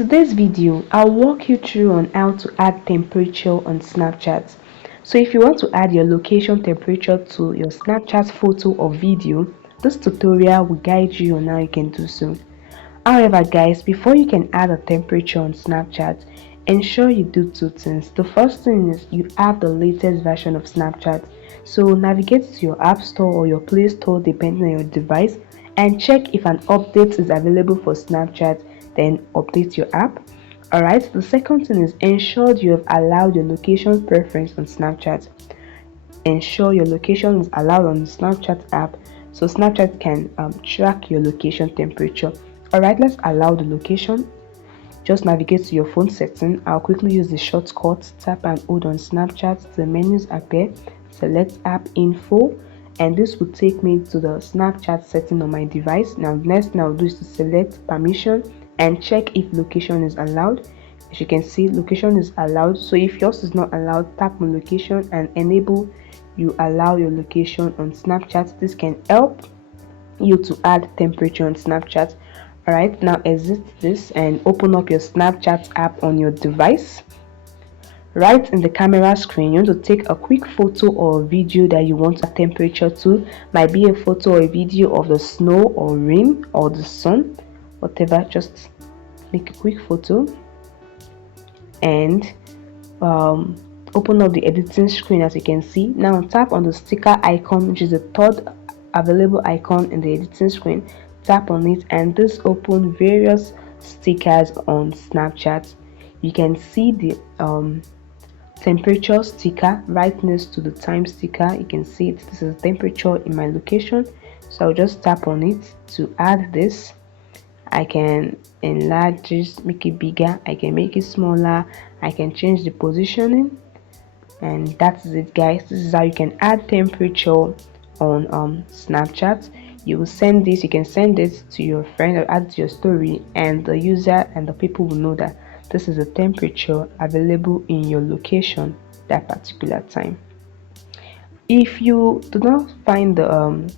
today's video, I'll walk you through on how to add temperature on Snapchat. So if you want to add your location temperature to your Snapchat photo or video, this tutorial will guide you on how you can do so. However, guys, before you can add a temperature on Snapchat, ensure you do two things. The first thing is you have the latest version of Snapchat. So navigate to your App Store or your Play Store depending on your device and check if an update is available for Snapchat, then update your app. Alright, the second thing is ensure you have allowed your location preference on Snapchat. Ensure your location is allowed on the Snapchat app so Snapchat can track your location temperature. Alright, let's allow the location. Just navigate to your phone setting. I'll quickly use the shortcut, tap and hold on Snapchat. The menus appear, select app info, and this will take me to the Snapchat setting on my device. Now next thing I'll do is to select permission and check if location is allowed. As you can see, location is allowed. So if yours is not allowed, tap on location and enable you allow your location on Snapchat. This can help you to add temperature on Snapchat. Alright, now exit this and open up your Snapchat app on your device. Right in the camera screen, you want to take a quick photo or video that you want a temperature to. Might be a photo or a video of the snow or rain or the sun, whatever. Just make a quick photo and open up the editing screen. As you can see, now tap on the sticker icon, which is the third available icon in the editing screen. Tap on it and this open various stickers on Snapchat. You can see the temperature sticker right next to the time sticker. You can see it. This is temperature in my location, so I'll just tap on it to add this. I can enlarge this, make it bigger, I can make it smaller, I can change the positioning, and that's it, guys. This is how you can add temperature on Snapchat. You will send this, you can send it to your friend or add to your story, and the user and the people will know that this is a temperature available in your location that particular time. If you do not find the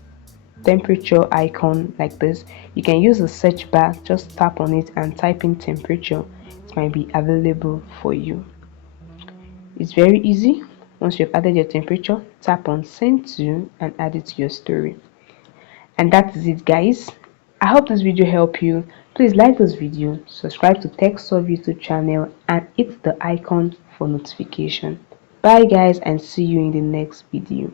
temperature icon like this, you can use the search bar. Just tap on it and type in temperature. It might be available for you. It's very easy. Once you've added your temperature, tap on send to and add it to your story. And that is it, guys. I hope this video helped you. Please like this video, subscribe to TechSolve YouTube channel, and hit the icon for notification. Bye guys, and see you in the next video.